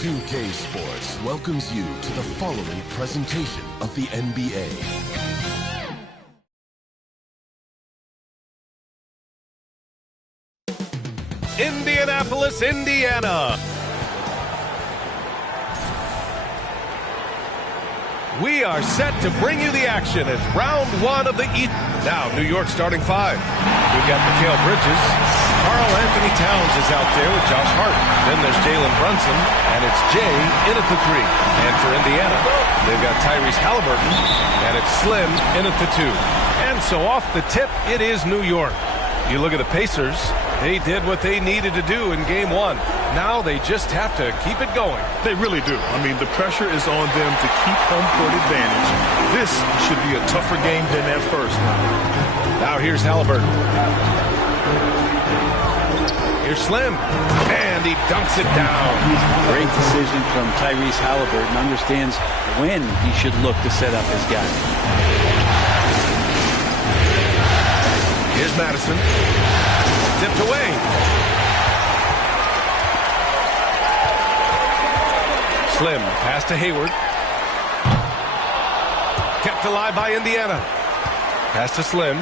2K Sports welcomes you to the following presentation of the NBA. Indianapolis, Indiana. We are set to bring you the action as round one of the East. Now, New York starting five. We've got Mikal Bridges. Karl Anthony Towns is out there with Josh Hart. Then there's Jalen Brunson, and it's Jay in at the three. And for Indiana, they've got Tyrese Halliburton, and it's Slim in at the two. And so off the tip, it is New York. You look at the Pacers, they did what they needed to do in game one. Now they just have to keep it going. They really do. I mean, the pressure is on them to keep home court advantage. This should be a tougher game than at first. Now here's Halliburton. Here's Slim. And he dunks it down. Great decision from Tyrese Halliburton. Understands when he should look to set up his guy. Here's Madison. Tipped away. Slim, pass to Hayward. Kept alive by Indiana. Pass to Slim.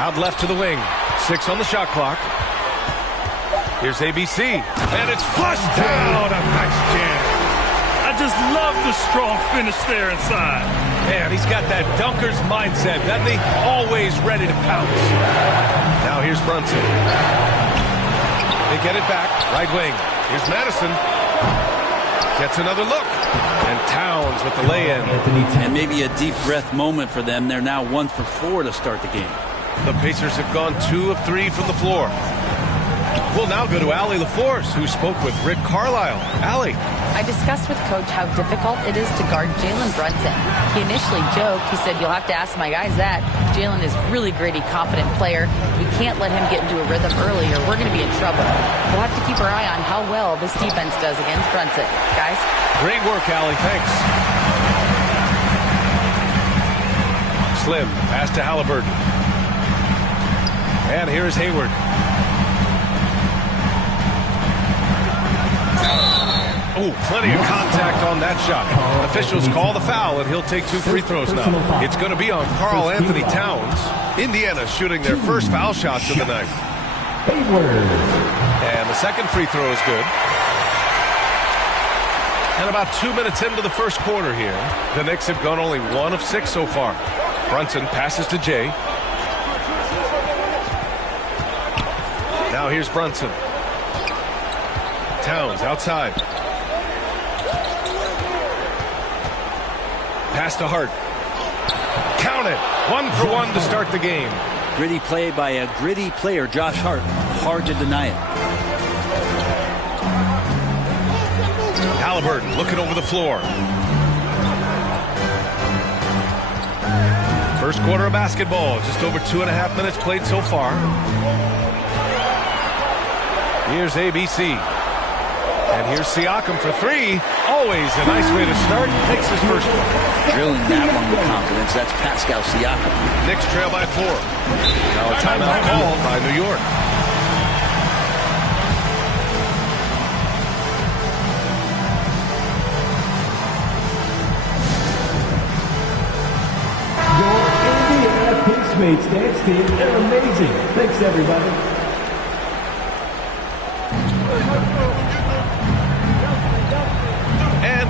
Out left to the wing. 6 on the shot clock. Here's ABC. And it's flushed down. A nice jam. I just love the strong finish there inside. Man, he's got that dunker's mindset, doesn't he? Always ready to pounce. Now here's Brunson. They get it back. Right wing. Here's Madison. Gets another look. And Towns with the lay-in. And maybe a deep breath moment for them. They're now 1 for 4 to start the game. The Pacers have gone 2 of 3 from the floor. We'll now go to Allie LaForce, who spoke with Rick Carlisle. Allie. I discussed with Coach how difficult it is to guard Jalen Brunson. He initially joked. He said, you'll have to ask my guys that. Jalen is really gritty, confident player. We can't let him get into a rhythm early or we're going to be in trouble. We'll have to keep our eye on how well this defense does against Brunson. Guys? Great work, Allie. Thanks. Slim, pass to Halliburton. And here's Hayward. Oh, plenty of contact on that shot. Officials call the foul, and he'll take 2 free throws now. It's going to be on Karl Anthony Towns. Indiana shooting their first foul shots of the night. And the second free throw is good. And about 2 minutes into the first quarter here, the Knicks have gone only 1 of 6 so far. Brunson passes to Jay. Now here's Brunson. Towns outside. Pass to Hart. Count it. 1 for 1 to start the game. Gritty play by a gritty player, Josh Hart. Hard to deny it. Halliburton looking over the floor. First quarter of basketball. Just over 2.5 minutes played so far. Here's ABC. And here's Siakam for 3. Always a nice way to start. Knicks his first one. Drilling that one with confidence. That's Pascal Siakam. Knicks trail by 4. Now a timeout called by New York. Your Indiana Knicks mates dance team, they're amazing. Thanks, everybody.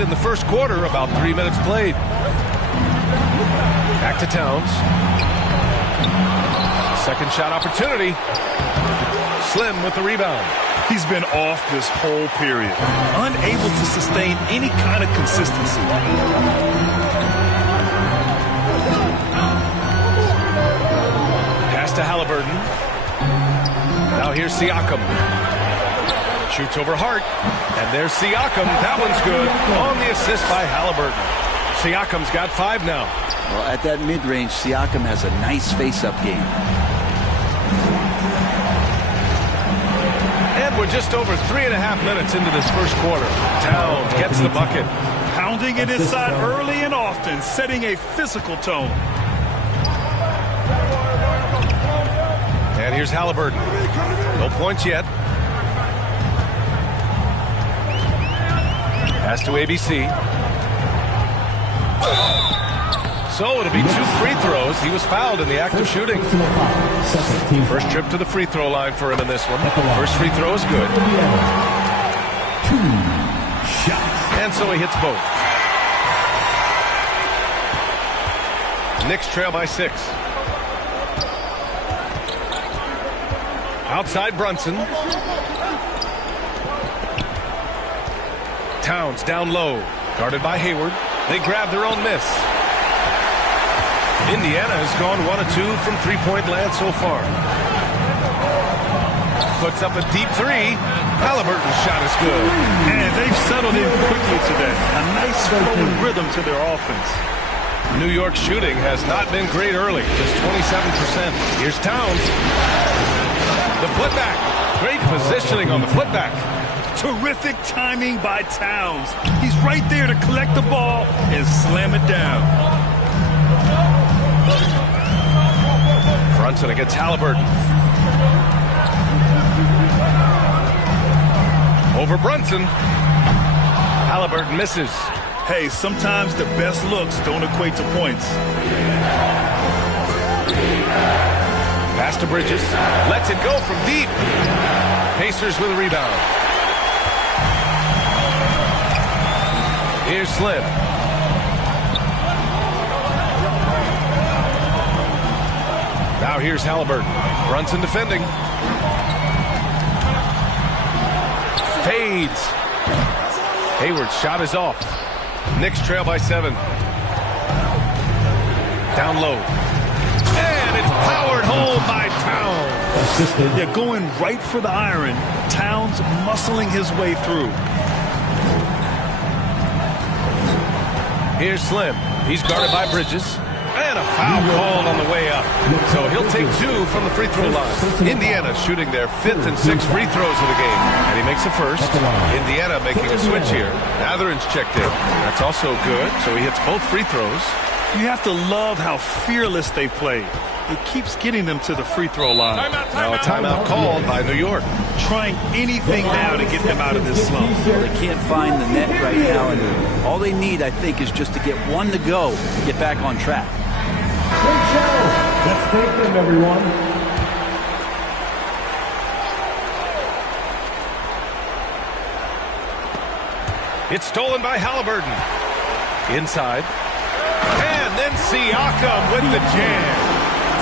In the first quarter, about 3 minutes played. Back to Towns. Second shot opportunity. Slim with the rebound. He's been off this whole period. Unable to sustain any kind of consistency. Pass to Halliburton. Now here's Siakam. Shoots over Hart. And there's Siakam. That one's good. On the assist by Halliburton. Siakam's got 5 now. Well, at that mid-range, Siakam has a nice face-up game. And we're just over 3.5 minutes into this first quarter. Towns gets the bucket. Pounding it inside early and often, setting a physical tone. And here's Halliburton. No points yet. Pass to ABC. So it'll be 2 free throws. He was fouled in the act of shooting. First trip to the free throw line for him in this one. First free throw is good. 2 shots. And so he hits both. Knicks trail by 6. Outside Brunson. Towns down low. Guarded by Hayward. They grab their own miss. Indiana has gone 1 of 2 from three-point land so far. Puts up a deep 3. Halliburton's shot is good. And they've settled in quickly today. A nice flowing rhythm to their offense. New York shooting has not been great early, just 27%. Here's Towns. The putback. Great positioning on the putback. Terrific timing by Towns. He's right there to collect the ball and slam it down. Brunson against Halliburton. Over Brunson. Halliburton misses. Hey, sometimes the best looks don't equate to points. Pass to Bridges. Lets it go from deep. Pacers with a rebound. Here's Slim. Now here's Halliburton. Brunson defending. Fades. Hayward's shot is off. Knicks trail by 7. Down low. And it's powered home by Towns. Yeah, going right for the iron. Towns muscling his way through. Here's Slim. He's guarded by Bridges. And a foul called on the way up. So he'll take 2 from the free throw line. Indiana shooting their 5th and 6th free throws of the game. And he makes the first. Indiana making a switch here. Matherin's checked in. That's also good. So he hits both free throws. You have to love how fearless they play. It keeps getting them to the free throw line. Now a timeout called by New York. Trying anything now to get them out of this slump. They can't find the net right now, and all they need, I think, is just to get one to go to get back on track. Great show. Let's thank them, everyone. It's stolen by Halliburton. Inside. And then Siakam with the jam.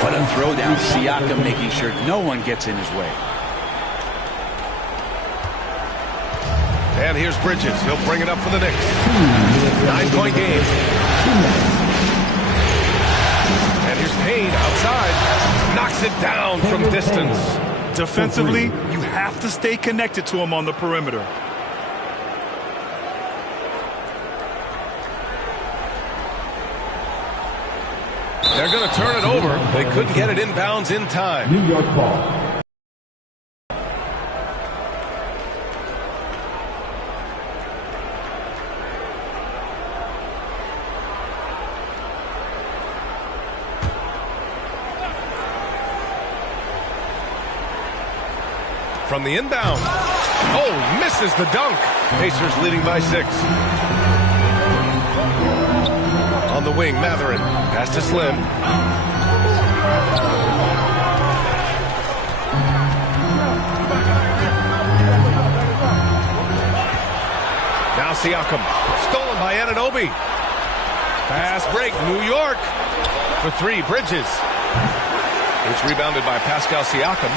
What a throwdown. Siakam making sure no one gets in his way. And here's Bridges. He'll bring it up for the Knicks. 9-point game. And here's Payne outside. Knocks it down from distance. Defensively, you have to stay connected to him on the perimeter. They're going to turn it over. They couldn't get it inbounds in time. New York ball. From the inbound. Oh, misses the dunk. Pacers leading by 6. On the wing, Matherin. Pass to Slim. Now Siakam. Stolen by Anunoby. Fast break, New York. For 3, Bridges. It's rebounded by Pascal Siakam.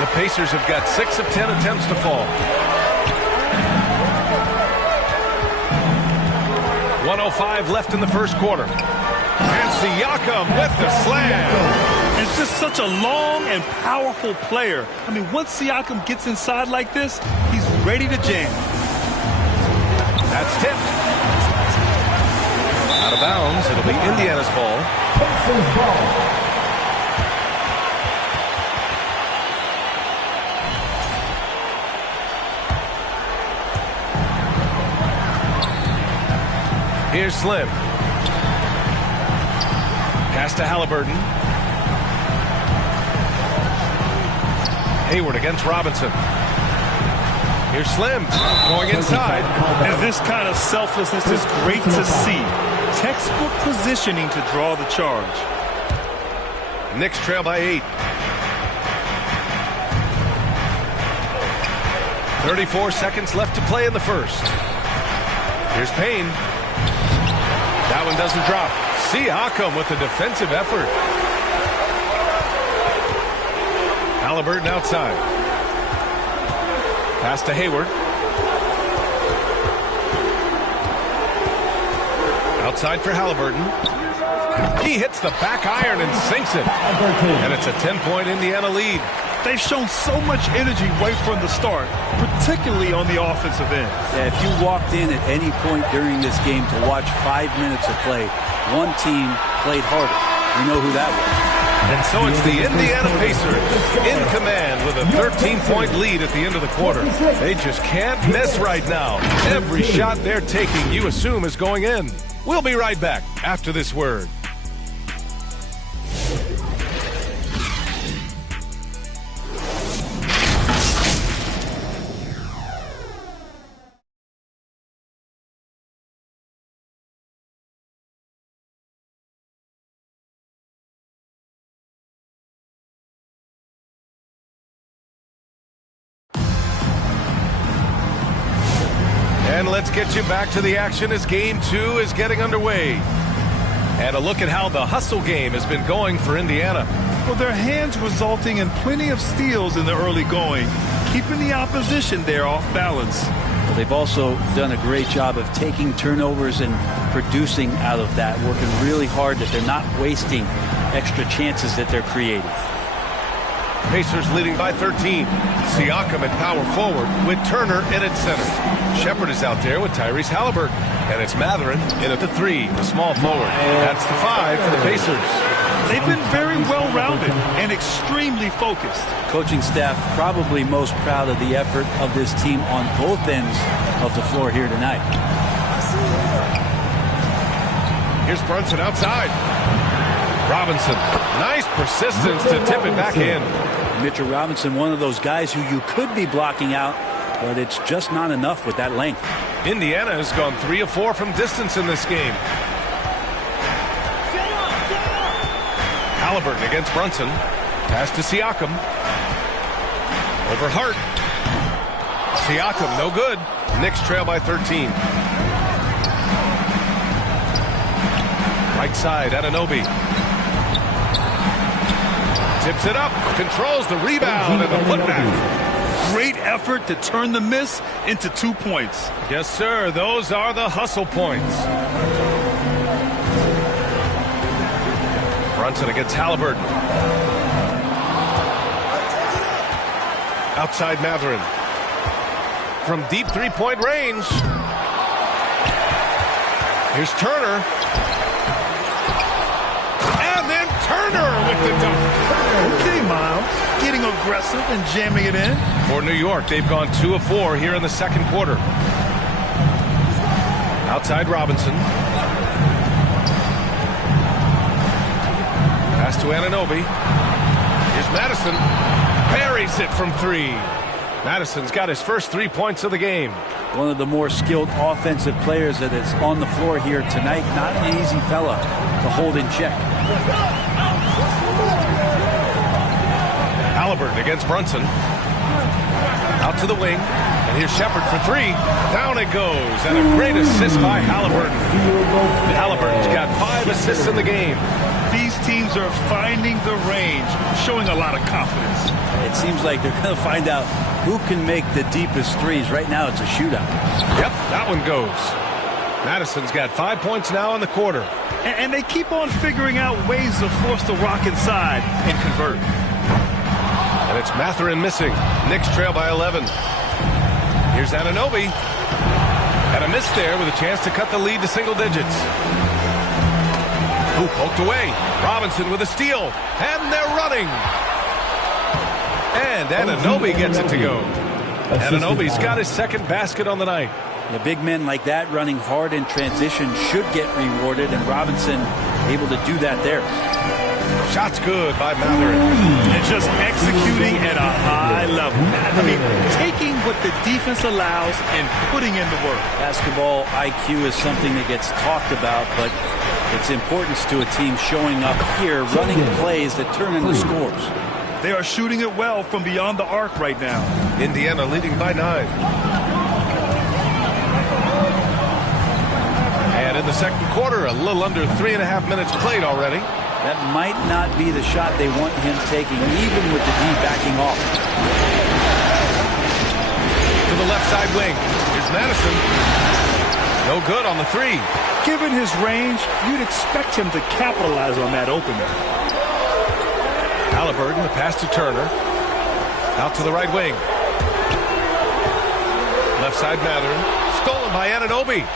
The Pacers have got 6 of 10 attempts to fall. 1:05 left in the first quarter. And Siakam with the slam. It's just such a long and powerful player. I mean, once Siakam gets inside like this, he's ready to jam. That's tipped. Out of bounds. It'll be Indiana's ball. Pacers ball. Here's Slim. Pass to Halliburton. Hayward against Robinson. Here's Slim going inside. And this kind of selflessness is great to see. Textbook positioning to draw the charge. Knicks trail by 8. 34 seconds left to play in the first. Here's Payne. That one doesn't drop. Siakam with the defensive effort. Halliburton outside. Pass to Hayward. Outside for Halliburton. He hits the back iron and sinks it. And it's a 10-point Indiana lead. They've shown so much energy right from the start, particularly on the offensive end. Yeah, if you walked in at any point during this game to watch 5 minutes of play, one team played harder. You know who that was. And so it's the Indiana Pacers in command with a 13-point lead at the end of the quarter. They just can't miss right now. Every shot they're taking, you assume, is going in. We'll be right back after this word. And let's get you back to the action as Game 2 is getting underway. And a look at how the hustle game has been going for Indiana. Well, their hands resulting in plenty of steals in the early going, keeping the opposition there off balance. Well, they've also done a great job of taking turnovers and producing out of that, working really hard that they're not wasting extra chances that they're creating. Pacers leading by 13. Siakam at power forward with Turner in at center. Shepard is out there with Tyrese Halliburton. And it's Mathurin in at the 3, the small forward. That's the 5 for the Pacers. They've been very well-rounded and extremely focused. Coaching staff probably most proud of the effort of this team on both ends of the floor here tonight. Here's Brunson outside. Robinson, nice persistence to tip it back in. Mitchell Robinson, one of those guys who you could be blocking out, but it's just not enough with that length. Indiana has gone 3 of 4 from distance in this game. Halliburton against Brunson. Pass to Siakam. Over Hart. Siakam, no good. Knicks trail by 13. Right side, Anunoby. Tips it up, controls the rebound and the putback. Great effort to turn the miss into 2 points. Yes, sir. Those are the hustle points. Brunson against Halliburton. Outside Mathurin. From deep three-point range. Here's Turner. And then Turner with the dunk. Okay, Miles. Getting aggressive and jamming it in. For New York, they've gone 2 of 4 here in the second quarter. Outside Robinson. Pass to Anunoby. Here's Madison. Buries it from 3. Madison's got his first 3 points of the game. One of the more skilled offensive players that is on the floor here tonight. Not an easy fella to hold in check. Halliburton against Brunson. Out to the wing. And here's Shepard for 3. Down it goes. And a great assist by Halliburton. Halliburton's got 5 assists in the game. These teams are finding the range, showing a lot of confidence. It seems like they're going to find out who can make the deepest threes. Right now, it's a shootout. Yep, that one goes. Madison's got 5 points now in the quarter. And they keep on figuring out ways to force the rock inside and convert. And it's Mathurin missing. Knicks trail by 11. Here's Anunoby. And a miss there with a chance to cut the lead to single digits. Ooh, poked away. Robinson with a steal. And they're running. And Anunoby gets it to go. Anunoby's got his second basket on the night. The big men like that running hard in transition should get rewarded, and Robinson able to do that there. Shot's good by Mathurin. And just executing at a high level. I mean, taking what what the defense allows and putting in the work. Basketball IQ is something that gets talked about, but its importance to a team showing up here, running plays that turn into scores. They are shooting it well from beyond the arc right now. Indiana leading by 9. And in the second quarter, a little under 3.5 minutes played already. That might not be the shot they want him taking, even with the D backing off. To the left side wing. Here's Madison. No good on the 3. Given his range, you'd expect him to capitalize on that opener. Halliburton, the pass to Turner. Out to the right wing. Left side Mathurin. Stolen by Anunoby.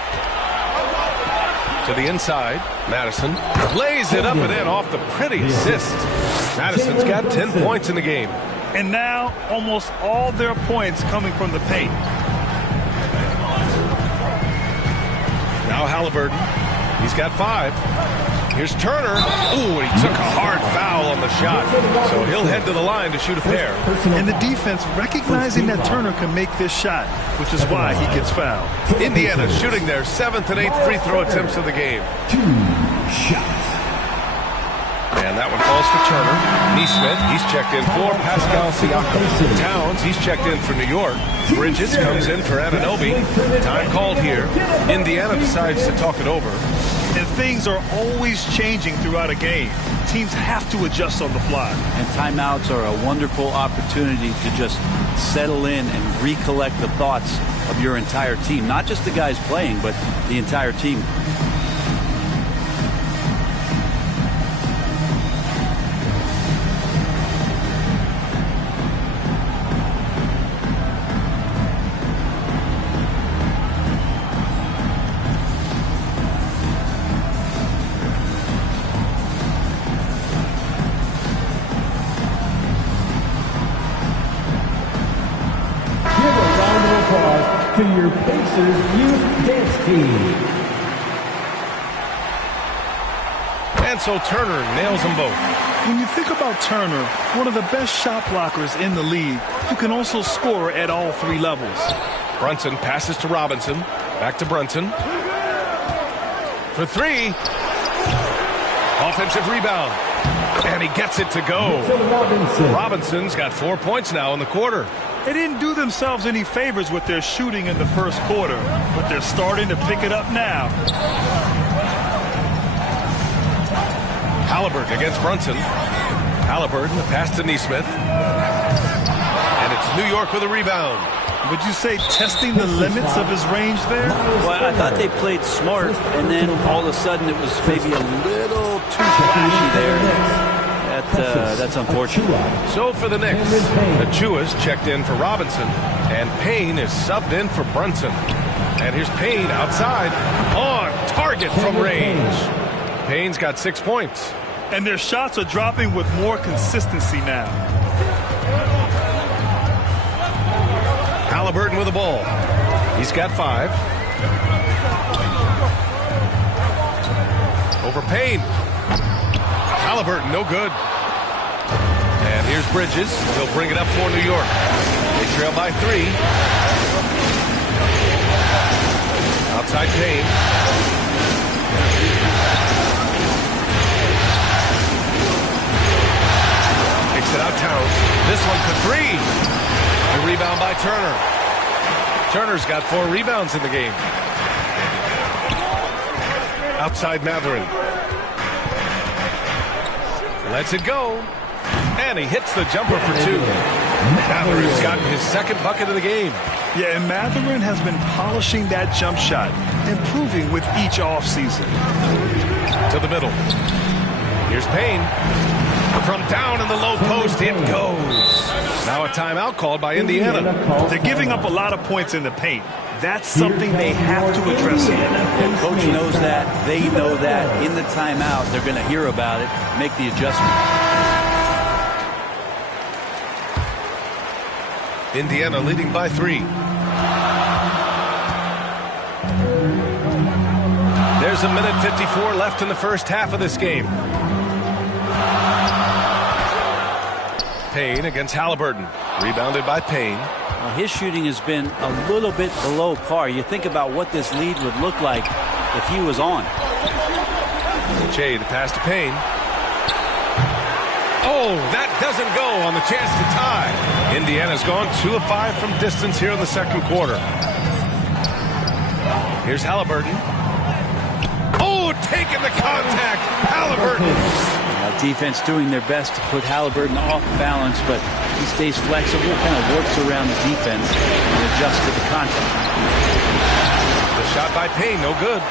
To the inside, Madison lays it up and in off the pretty assist. Madison's got 10 points in the game. And now, almost all their points coming from the paint. Now Halliburton. He's got 5. Here's Turner. Ooh, he took a hard foul on the shot. So he'll head to the line to shoot a pair. And the defense recognizing that Turner can make this shot, which is why he gets fouled. Indiana shooting their 7th and 8th free throw attempts of the game. 2 shots. And that one falls for Turner. Neesmith, he's checked in for Pascal Siakam. Towns, he's checked in for New York. Bridges comes in for Anunoby. Time called here. Indiana decides to talk it over. And things are always changing throughout a game. Teams have to adjust on the fly. And timeouts are a wonderful opportunity to just settle in and recollect the thoughts of your entire team. Not just the guys playing, but the entire team. To your Pacers youth dance team. And so Turner nails them both. When you think about Turner, one of the best shot blockers in the league, who can also score at all 3 levels. Brunson passes to Robinson. Back to Brunson. For 3. Offensive rebound. And he gets it to go. Robinson's got 4 points now in the quarter. They didn't do themselves any favors with their shooting in the first quarter, but they're starting to pick it up now. Halliburton against Brunson. Halliburton, the pass to Neesmith. And it's New York with a rebound. Would you say testing the limits of his range there? Well, I thought they played smart, and then all of a sudden it was maybe a little too flashy there. That's unfortunate. So for the Knicks, Achua's checked in for Robinson, and Payne is subbed in for Brunson. And here's Payne outside, on target from range. Payne's got 6 points. And their shots are dropping with more consistency now. Halliburton with the ball. He's got 5. Over Payne. Halliburton, no good. And here's Bridges. He'll bring it up for New York. They trail by 3. Outside Payne. Kicks it out Towns. This one for 3. The rebound by Turner. Turner's got 4 rebounds in the game. Outside Mathurin. Lets it go. And he hits the jumper for 2. Mathurin's gotten his 2nd bucket of the game. Yeah, and Mathurin has been polishing that jump shot, improving with each offseason. To the middle. Here's Payne. From down in the low post, it goes. Now a timeout called by Indiana. They're giving up a lot of points in the paint. That's something they have to address. And coach knows that. They know that. In the timeout, they're going to hear about it, make the adjustment. Indiana leading by 3. There's a minute 54 left in the first half of this game. Payne against Halliburton. Rebounded by Payne. His shooting has been a little bit below par. You think about what this lead would look like if he was on. Jay, the pass to Payne. Oh, that doesn't go on the chance to tie. Indiana's gone 2 of 5 from distance here in the second quarter. Here's Halliburton. Oh, taking the contact. Halliburton. Defense doing their best to put Halliburton off balance, but he stays flexible, kind of works around the defense and adjusts to the contact. The shot by Payne, no good.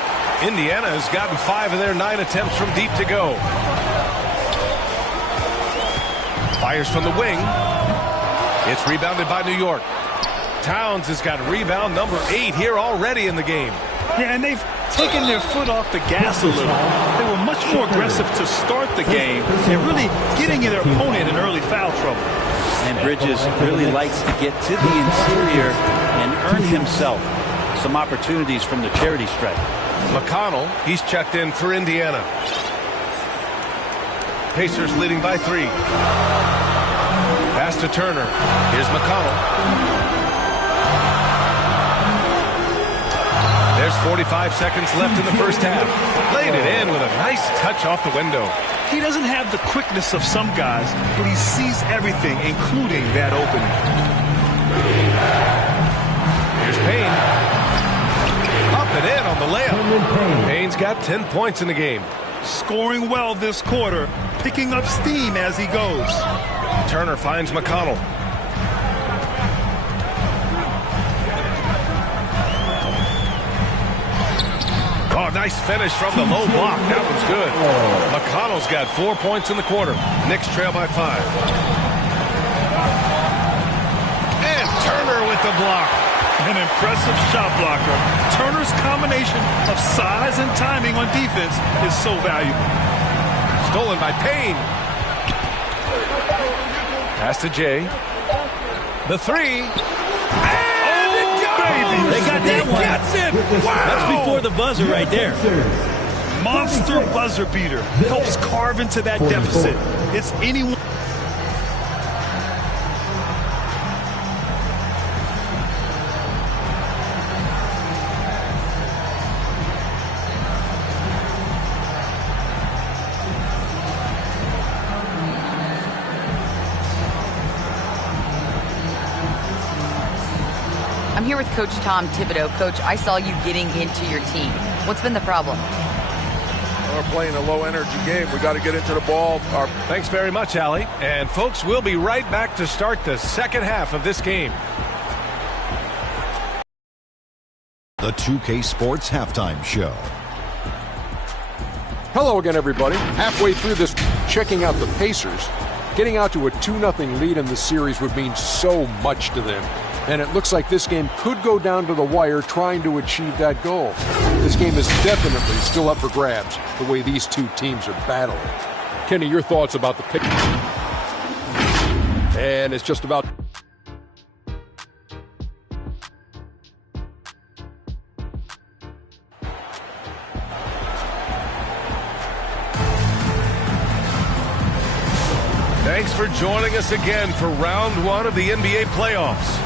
Indiana has gotten 5 of their 9 attempts from deep to go. Fires from the wing. It's rebounded by New York. Towns has got rebound number 8 here already in the game. Yeah, and they've taken their foot off the gas a little. They were much more aggressive to start the game and really getting their opponent in early foul trouble. And Bridges really likes to get to the interior and earn himself some opportunities from the charity stripe. McConnell, he's checked in for Indiana. Pacers leading by 3. Pass to Turner. Here's McConnell. There's 45 seconds left in the first half. Laid it in with a nice touch off the window. He doesn't have the quickness of some guys, but he sees everything, including that opening. Here's Payne. Up and in on the layup. Payne's got 10 points in the game. Scoring well this quarter, picking up steam as he goes. Turner finds McConnell. Oh, nice finish from the low block. That one's good. McConnell's got 4 points in the quarter. Knicks trail by 5. And Turner with the block. An impressive shot blocker. Turner's combination of size and timing on defense is so valuable. Stolen by Payne. Pass to Jay. The 3. They got that one. Gets it. Wow. That's before the buzzer right there. Monster buzzer beater. Helps carve into that deficit. It's anyone. I'm here with Coach Tom Thibodeau. Coach, I saw you getting into your team. What's been the problem? We're playing a low-energy game. We got to get into the ball. Thanks very much, Allie. And, folks, we'll be right back to start the second half of this game. The 2K Sports Halftime Show. Hello again, everybody. Halfway through this, checking out the Pacers. Getting out to a 2-0 lead in the series would mean so much to them. And it looks like this game could go down to the wire trying to achieve that goal. This game is definitely still up for grabs, the way these two teams are battling. Kenny, your thoughts about the pick? And it's just about... Thanks for joining us again for round 1 of the NBA playoffs.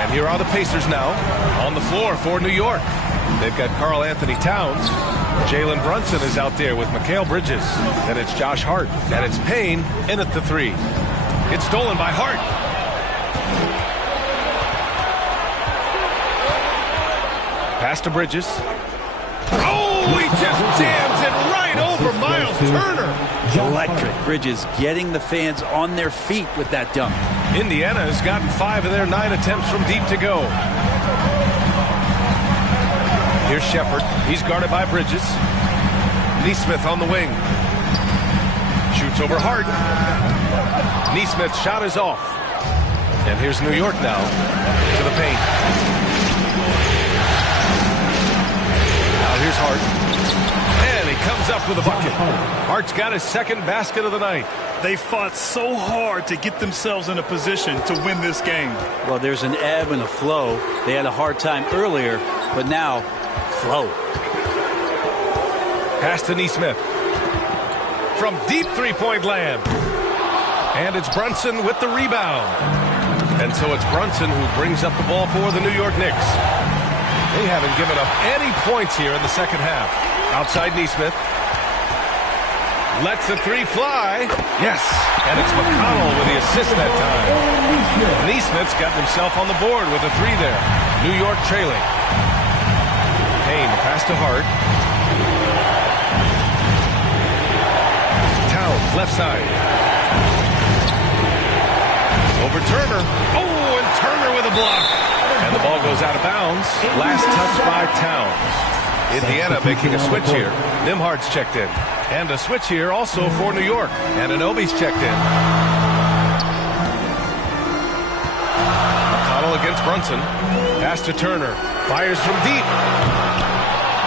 And here are the Pacers now on the floor for New York. They've got Karl Anthony Towns. Jalen Brunson is out there with Mikal Bridges. Then it's Josh Hart. And it's Payne in at the 3. It's stolen by Hart. Pass to Bridges. Oh, he just jams it right over Miles Turner. Electric. Bridges getting the fans on their feet with that dunk. Indiana has gotten 5 of their 9 attempts from deep to go. Here's Shepard. He's guarded by Bridges. Neesmith on the wing. Shoots over Hart. Neesmith's shot is off. And here's New York now to the paint. Now here's Hart. And he comes up with a bucket. Hart's got his second basket of the night. They fought so hard to get themselves in a position to win this game. Well, there's an ebb and a flow. They had a hard time earlier, but now, flow. Pass to Neesmith. from deep three-point land. And it's Brunson with the rebound. And so it's Brunson who brings up the ball for the New York Knicks. They haven't given up any points here in the second half. Outside Nesmith. Lets the three fly. Yes. And it's McConnell with the assist that time. Nesmith's got himself on the board with a three there. New York trailing. Payne pass to Hart. Towns left side. Over Turner. Oh, and Turner with a block. And the ball goes out of bounds. Last touch by Towns. Indiana making a switch here. Nimhard's checked in. And a switch here also for New York. And Anunoby's checked in. McConnell against Brunson. Pass to Turner. Fires from deep.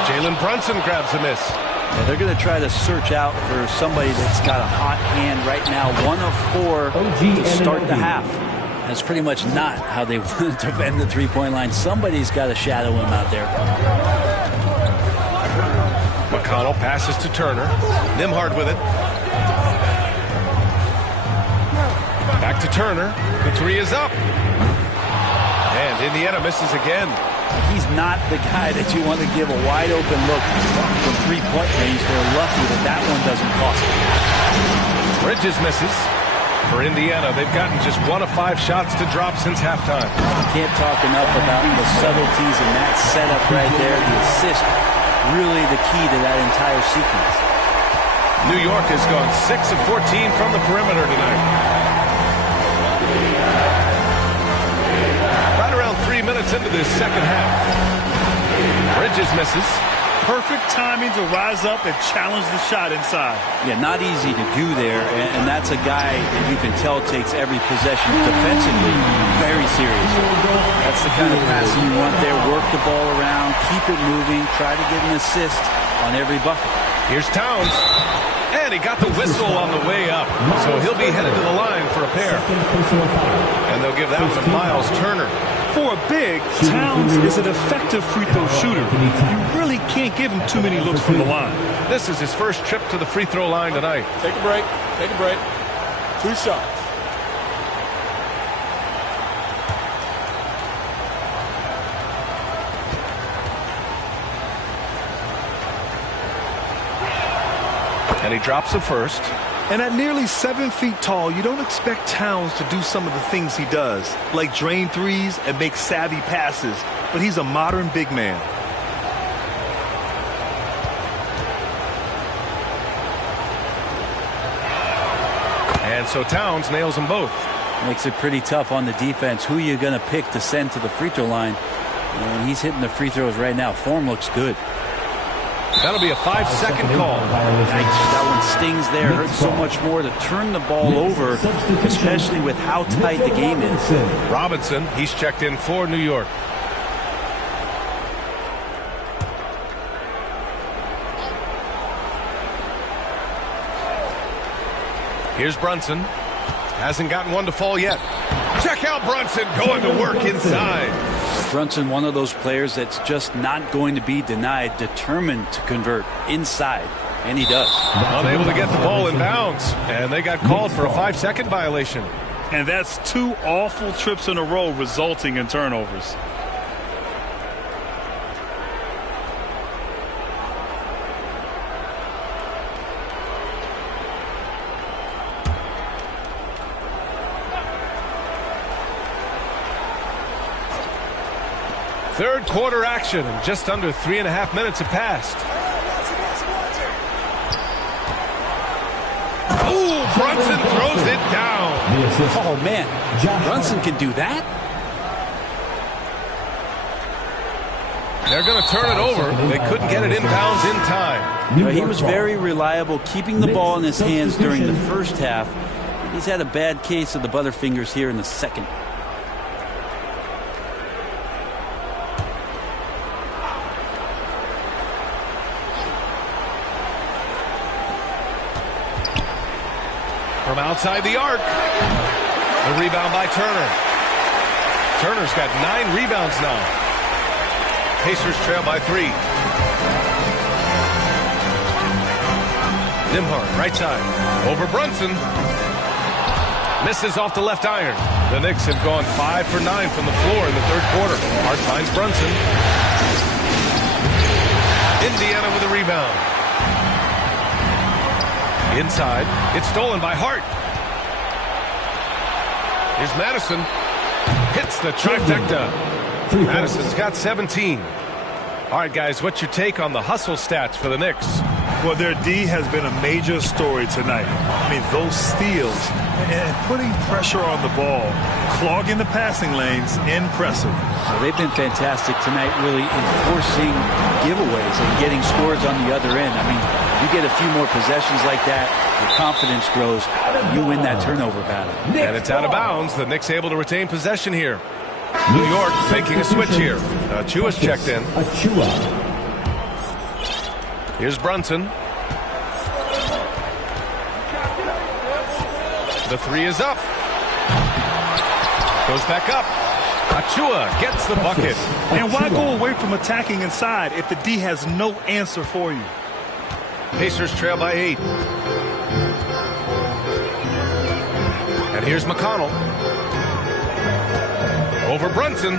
Jalen Brunson grabs a miss. Yeah, they're going to try to search out for somebody that's got a hot hand right now. 1 of 4 to start the half. That's pretty much not how they want to defend the three-point line. Somebody's got to shadow him out there. McConnell passes to Turner. Nimhard with it. Back to Turner. The three is up. And Indiana misses again. He's not the guy that you want to give a wide-open look from three-point range. They're lucky that that one doesn't cost them. Bridges misses. For Indiana, they've gotten just 1 of 5 shots to drop since halftime. You can't talk enough about the subtleties in that setup right there. The assist, really the key to that entire sequence. New York has gone 6 of 14 from the perimeter tonight. Right around 3 minutes into this second half. Bridges misses. Perfect timing to rise up and challenge the shot inside. Yeah, not easy to do there, and that's a guy that you can tell takes every possession defensively very seriously. That's the kind of passing you want there. Work the ball around, keep it moving, try to get an assist on every bucket. Here's Towns. And he got the whistle on the way up. So he'll be headed to the line for a pair. And they'll give that one to Miles Turner. For a big, Towns is an effective free throw shooter. You really can't give him too many looks from the line. This is his first trip to the free throw line tonight. Take a break. Take a break. 2 shots. And he drops the first. And at nearly 7 feet tall, you don't expect Towns to do some of the things he does, like drain threes and make savvy passes. But he's a modern big man. And so Towns nails them both. Makes it pretty tough on the defense. Who you going to pick to send to the free throw line? And he's hitting the free throws right now. Form looks good. That'll be a 5-second call. That one stings there. Hurts so much more to turn the ball over, especially with how tight the game is. Robinson, he's checked in for New York. Here's Brunson. Hasn't gotten one to fall yet. Check out Brunson going to work inside. Brunson, one of those players that's just not going to be denied, determined to convert inside, and he does. Unable to get the ball in bounds, and they got called for a 5-second violation. And that's 2 awful trips in a row resulting in turnovers. Third quarter action, and just under 3.5 minutes have passed. Ooh, Brunson throws it down. Oh, man. Brunson can do that? They're going to turn it over. They couldn't get it inbounds in time. He was very reliable, keeping the ball in his hands during the first half. He's had a bad case of the butterfingers here in the second. From outside the arc. The rebound by Turner. Turner's got 9 rebounds now. Pacers trail by 3. Nimhart, right side. Over Brunson. Misses off the left iron. The Knicks have gone 5 for 9 from the floor in the third quarter. Hart finds Brunson. Indiana with a rebound. Inside. It's stolen by Hart. Here's Madison. Hits the trifecta. Madison's got 17. All right, guys, what's your take on the hustle stats for the Knicks? Well, their D has been a major story tonight. I mean, those steals and putting pressure on the ball, clogging the passing lanes, impressive. Well, they've been fantastic tonight, really enforcing giveaways and getting scores on the other end. I mean, you get a few more possessions like that, your confidence grows, you win that turnover battle. And it's out of bounds. The Knicks able to retain possession here. New York making a switch here. Achua's checked in. Here's Brunson. The three is up. Goes back up. Achua gets the bucket. And why go away from attacking inside if the D has no answer for you? Pacers trail by 8. And here's McConnell. Over Brunson.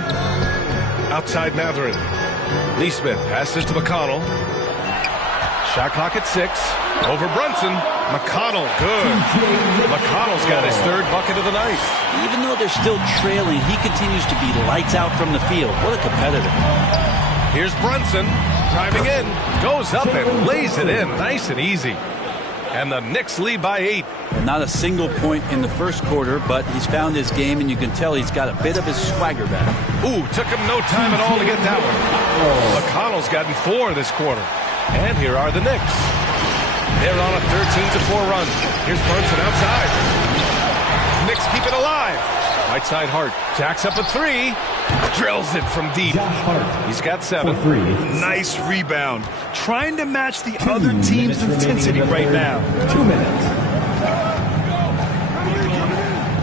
Outside Matherin. Neesmith passes to McConnell. Shot clock at 6. Over Brunson. McConnell, good. McConnell's got his third bucket of the night. Even though they're still trailing, he continues to be lights out from the field. What a competitor. Here's Brunson. Driving in. Goes up and lays it in. Nice and easy. And the Knicks lead by 8. Not a single point in the first quarter, but he's found his game, and you can tell he's got a bit of his swagger back. Ooh, took him no time at all to get that one. McConnell's gotten 4 this quarter. And here are the Knicks. They're on a 13-4 run. Here's Brunson outside. Knicks keep it alive. Right side Hart. Jacks up a 3. Drills it from deep. He's got 7. Nice rebound. Trying to match the other team's intensity right now. 2 minutes.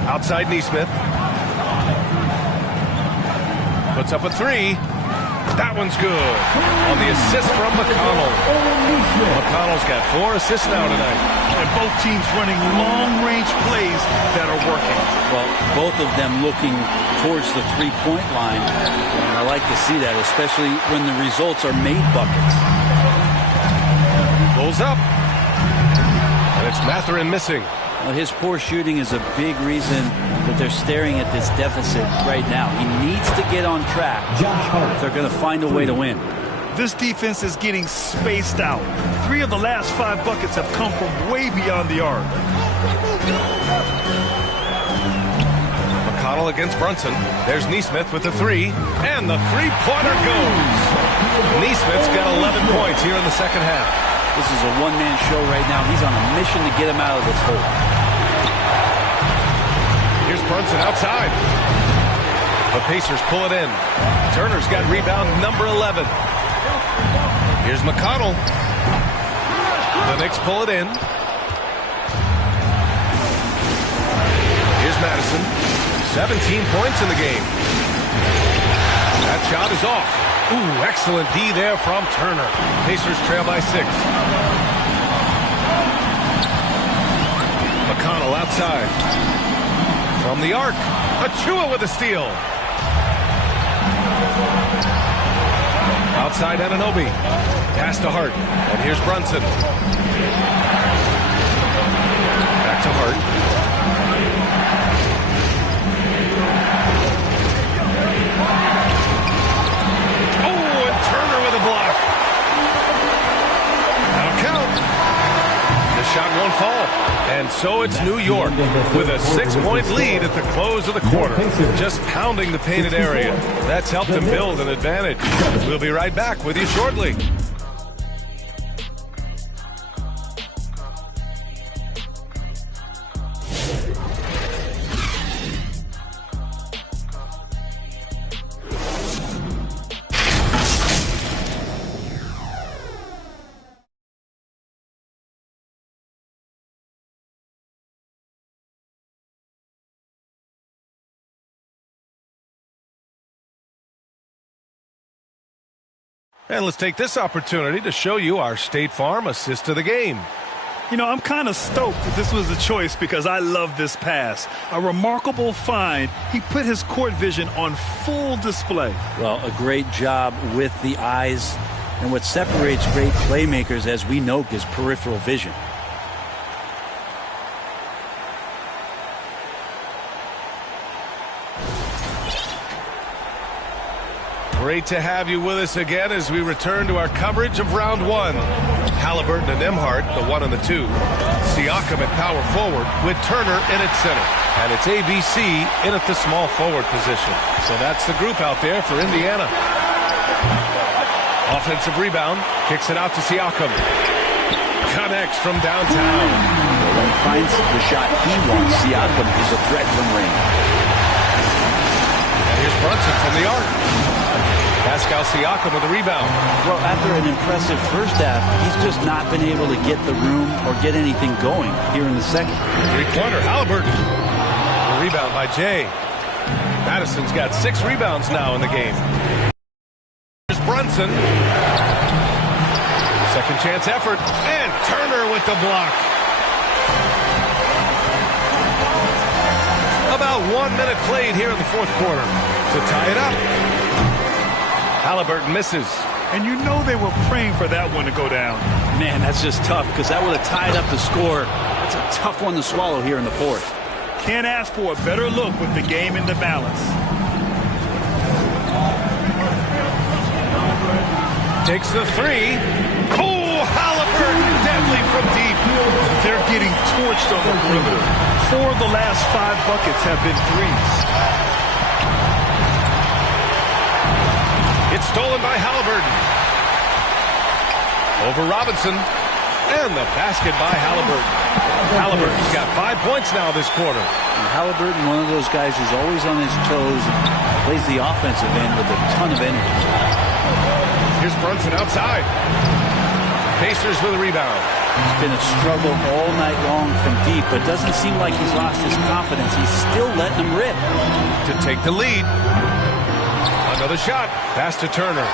Outside Neesmith. Puts up a 3. That one's good. On the assist from McConnell. McConnell's got 4 assists now tonight. And both teams running long-range plays that are working. Well, both of them looking towards the three-point line. And I like to see that, especially when the results are made buckets. Pulls up. And it's Matherin missing. Well, his poor shooting is a big reason that they're staring at this deficit right now. He needs to get on track if they're going to find a way to win. This defense is getting spaced out. 3 of the last 5 buckets have come from way beyond the arc. McConnell against Brunson. There's Neesmith with the 3. And the three-pointer goes. Neesmith's got 11 points here in the second half. This is a one-man show right now. He's on a mission to get him out of this hole. Here's Brunson outside. The Pacers pull it in. Turner's got rebound number 11. Here's McConnell. The Knicks pull it in. Here's Madison. 17 points in the game. That shot is off. Ooh, excellent D there from Turner. Pacers trail by 6. McConnell outside. From the arc. Achua with a steal. Outside Anunoby. Pass to Hart. And here's Brunson. Back to Hart. Oh, and Turner with a block. That'll count. The shot won't fall. And so it's New York with a 6-point lead at the close of the quarter. Just pounding the painted area. That's helped them build an advantage. We'll be right back with you shortly. And let's take this opportunity to show you our State Farm assist of the game. You know, I'm kind of stoked that this was a choice because I love this pass. A remarkable find. He put his court vision on full display. Well, a great job with the eyes. And what separates great playmakers, as we know, is peripheral vision. Great to have you with us again as we return to our coverage of round one. Halliburton and Nembhard, the 1 and the 2. Siakam at power forward with Turner in at center. And it's ABC in at the small forward position. So that's the group out there for Indiana. Offensive rebound, kicks it out to Siakam. Connects from downtown. When he finds the shot he wants, Siakam is a threat from range. And here's Brunson from the arc. Pascal Siakam with the rebound. Well, after an impressive first half, he's just not been able to get the room or get anything going here in the second. Three-pointer, Halliburton. The rebound by Jay. Madison's got 6 rebounds now in the game. Here's Brunson. Second chance effort. And Turner with the block. About 1 minute played here in the fourth quarter to tie it up. Halliburton misses. And you know they were praying for that one to go down. Man, that's just tough because that would have tied up the score. That's a tough one to swallow here in the fourth. Can't ask for a better look with the game in the balance. Takes the 3. Oh, Halliburton deadly from deep. They're getting torched on the perimeter. 4 of the last 5 buckets have been threes. It's stolen by Halliburton. Over Robinson. And the basket by Halliburton. Halliburton's got 5 points now this quarter. And Halliburton, one of those guys who's always on his toes and plays the offensive end with a ton of energy. Here's Brunson outside. Pacers with a rebound. It's been a struggle all night long from deep, but doesn't seem like he's lost his confidence. He's still letting them rip. To take the lead. Another shot. Pass to Turner.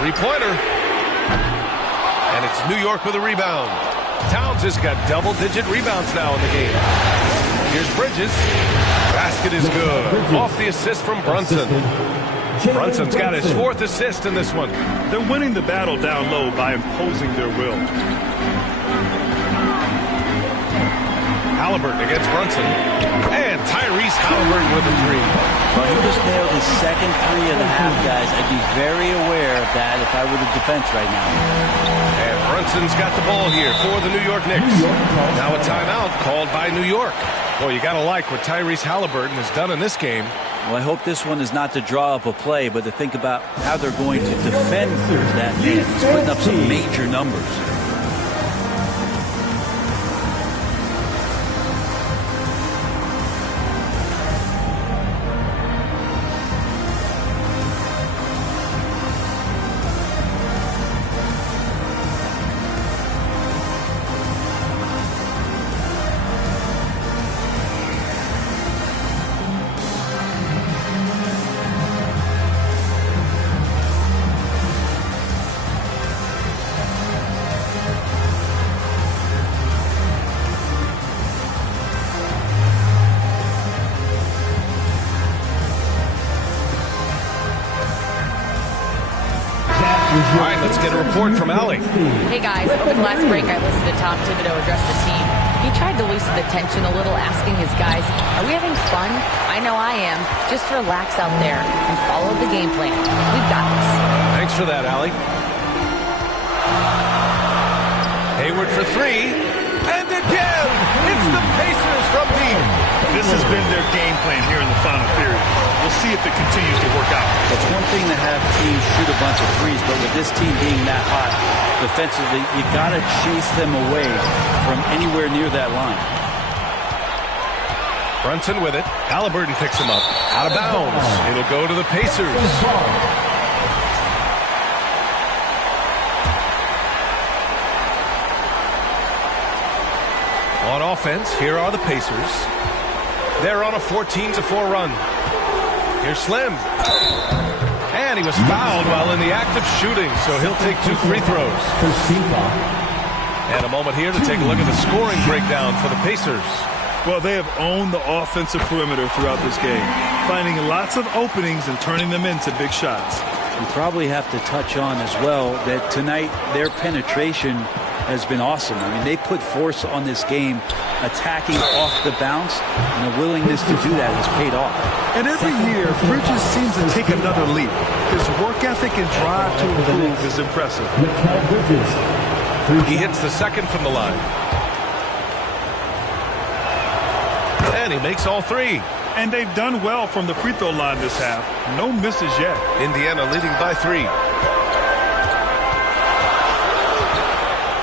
Three-pointer. And it's New York with a rebound. Towns has got double-digit rebounds now in the game. Here's Bridges. Basket is good. Off the assist from Brunson. Brunson's got his 4th assist in this one. They're winning the battle down low by imposing their will. Halliburton against Brunson. And Tyrese Halliburton with a 3. Well, he just nailed his second 3 of the half, guys. I'd be very aware of that if I were the defense right now. And Brunson's got the ball here for the New York Knicks. Now a timeout called by New York. Boy, you got to like what Tyrese Halliburton has done in this game. Well, I hope this one is not to draw up a play, but to think about how they're going to defend that man. He's putting up some major numbers. All right, let's get a report from Allie. Hey guys, over the last break I listened to Tom Thibodeau address the team. He tried to loosen the tension a little, asking his guys, are we having fun? I know I am. Just relax out there and follow the game plan. We've got this. Thanks for that, Allie. Hayward for 3. And again, it's the Pacers from deep. This has been their game plan here in the final period. We'll see if it continues to work out. It's one thing to have teams shoot a bunch of threes, but with this team being that hot defensively, you got to chase them away from anywhere near that line. Brunson with it. Halliburton picks him up. Out of bounds. It'll go to the Pacers. On offense, here are the Pacers. They're on a 14-4 run. Here's Slim. And he was fouled while in the act of shooting, so he'll take 2 free throws. And a moment here to take a look at the scoring breakdown for the Pacers. Well, they have owned the offensive perimeter throughout this game, finding lots of openings and turning them into big shots. We probably have to touch on as well that tonight their penetration has been awesome. I mean, they put force on this game, attacking off the bounce, and the willingness to do that has paid off. And every year, Bridges seems to take another leap. His work ethic and drive to improve is impressive. He hits the second from the line. And he makes all three. And they've done well from the free throw line this half. No misses yet. Indiana leading by 3.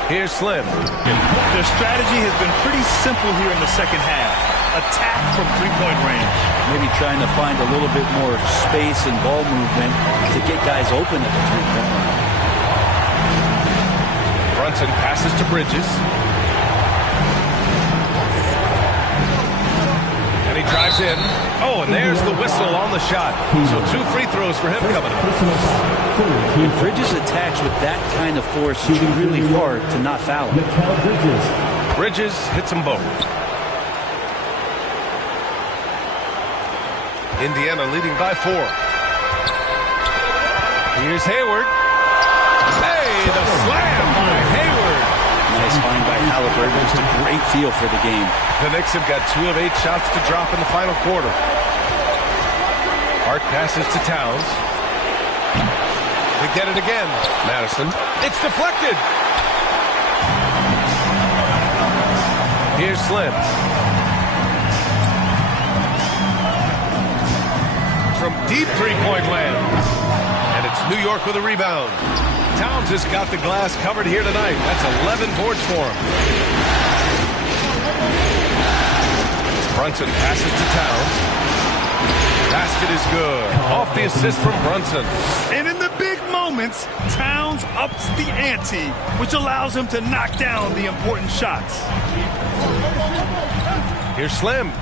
Here's Slim. Their strategy has been pretty simple here in the second half. Attack from three-point range. Maybe trying to find a little bit more space and ball movement to get guys open at the three-point line. Brunson passes to Bridges. And he drives in. Oh, and there's the whistle on the shot. So 2 free throws for him coming up. When Bridges attacks with that kind of force, it's really hard to not foul him. Bridges hits them both. Indiana leading by 4. Here's Hayward. Hey, the slam by Hayward. Nice find by Halliburton. Just a great feel for the game. The Knicks have got 2 of 8 shots to drop in the final quarter. Hart passes to Towns. They get it again. Madison. It's deflected. Here's Slim. From deep three-point land. And it's New York with a rebound. Towns has got the glass covered here tonight. That's 11 boards for him. Brunson passes to Towns. Basket is good. Off the assist from Brunson. And in the big moments, Towns ups the ante, which allows him to knock down the important shots. Here's Slim.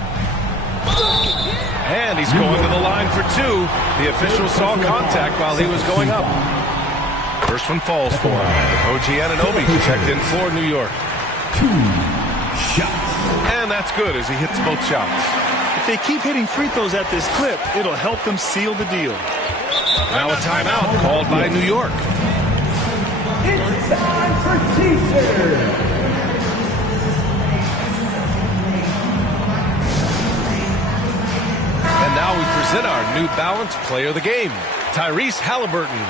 And he's going to the line for 2. The official saw contact while he was going up. First one falls for him. OG Anunoby checked in for New York. 2 shots. And that's good as he hits both shots. If they keep hitting free throws at this clip, it'll help them seal the deal. Now a timeout called by New York. It's time for Pacers. And now we present our New Balance Player of the Game, Tyrese Halliburton.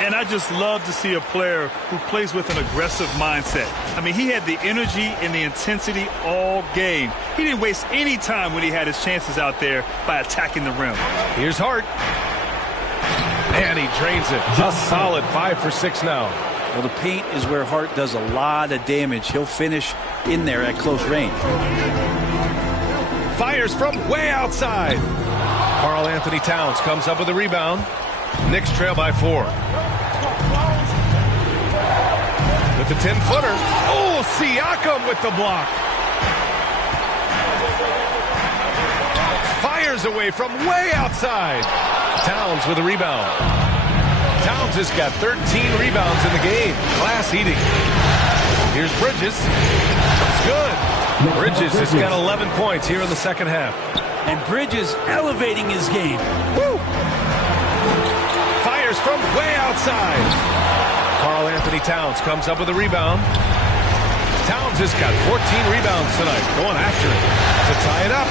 And I just love to see a player who plays with an aggressive mindset. I mean, he had the energy and the intensity all game. He didn't waste any time when he had his chances out there by attacking the rim. Here's Hart. And he drains it. A solid 5 for 6 now. Well, the paint is where Hart does a lot of damage. He'll finish in there at close range. Fires from way outside. Karl Anthony Towns comes up with a rebound. Knicks trail by 4. With the 10-footer. Oh, Siakam with the block. Fires away from way outside. Towns with a rebound. Towns has got 13 rebounds in the game. Class eating. Here's Bridges. It's good. Bridges has got 11 points here in the second half. And Bridges elevating his game. Woo! Fires from way outside. Karl Anthony Towns comes up with a rebound. Towns has got 14 rebounds tonight. Going after it to tie it up.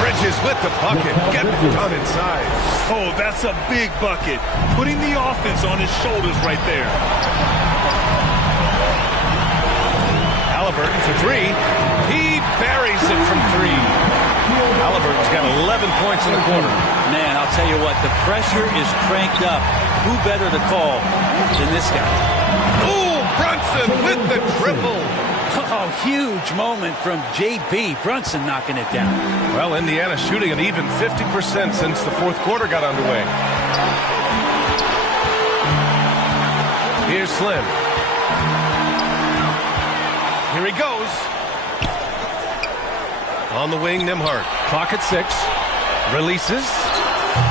Bridges with the bucket. Getting it done inside. Oh, that's a big bucket. Putting the offense on his shoulders right there. Halliburton for 3. He buries it from 3. Halliburton's got 11 points in the quarter. Man, I'll tell you what, the pressure is cranked up. Who better to call than this guy? Oh, Brunson with the triple. Oh, huge moment from J.B. Brunson knocking it down. Well, Indiana shooting an even 50% since the fourth quarter got underway. Here's Slim. Here he goes. On the wing, Nembhard. Clock at 6. Releases.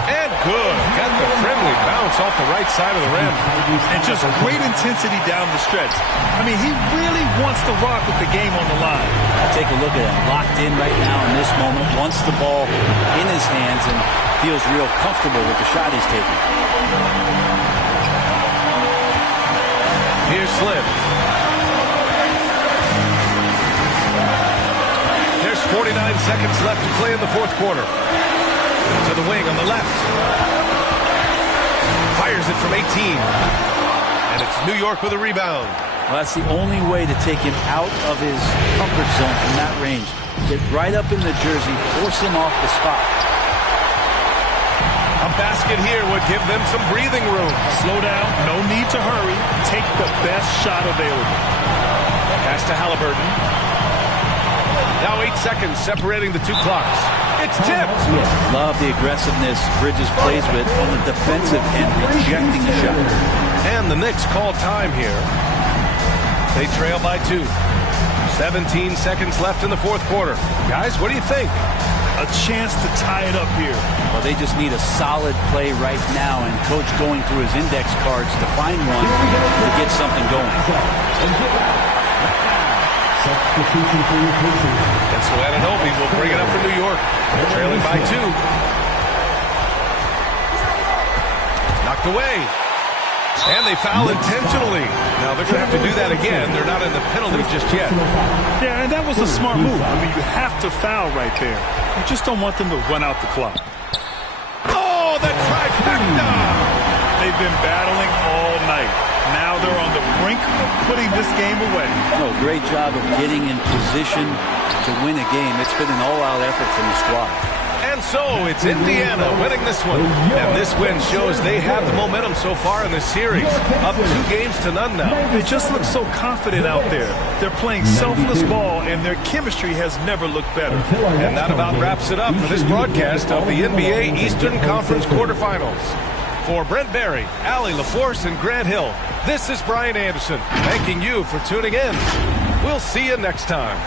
And good. Got the friendly bounce off the right side of the rim. And just great intensity down the stretch. I mean, he really wants to rock with the game on the line. Take a look at him. Locked in right now in this moment. Wants the ball in his hands and feels real comfortable with the shot he's taking. Here's Slim. There's 49 seconds left to play in the fourth quarter. To the wing on the left. Fires it from 18. And it's New York with a rebound. Well, that's the only way to take him out of his comfort zone from that range. Get right up in the jersey, force him off the spot. A basket here would give them some breathing room. Slow down, no need to hurry. Take the best shot available. Pass to Halliburton. Now 8 seconds separating the two clocks. It's tipped. Love the aggressiveness Bridges plays with on the defensive end, rejecting the shot. And the Knicks call time here. They trail by 2. 17 seconds left in the fourth quarter. Guys, what do you think? A chance to tie it up here. Well, they just need a solid play right now, and Coach going through his index cards to find one to get something going. Substitution for your Pacers. And so Anunoby will bring it up for New York. They're trailing by 2. Knocked away. And they foul intentionally. Now they're going to have to do that again. They're not in the penalty just yet. Yeah, and that was a smart move. I mean, you have to foul right there. You just don't want them to run out the clock. Oh, the trifecta! They've been battling all night. Now they're on the brink of putting this game away. No, great job of getting in position to win a game. It's been an all-out effort from the squad. And so it's Indiana winning this one. And this win shows they have the momentum so far in this series. Up 2 games to none now. They just look so confident out there. They're playing selfless ball, and their chemistry has never looked better. And that about wraps it up for this broadcast of the NBA Eastern Conference quarterfinals. For Brent Barry, Allie LaForce, and Grant Hill, this is Brian Anderson, thanking you for tuning in. We'll see you next time.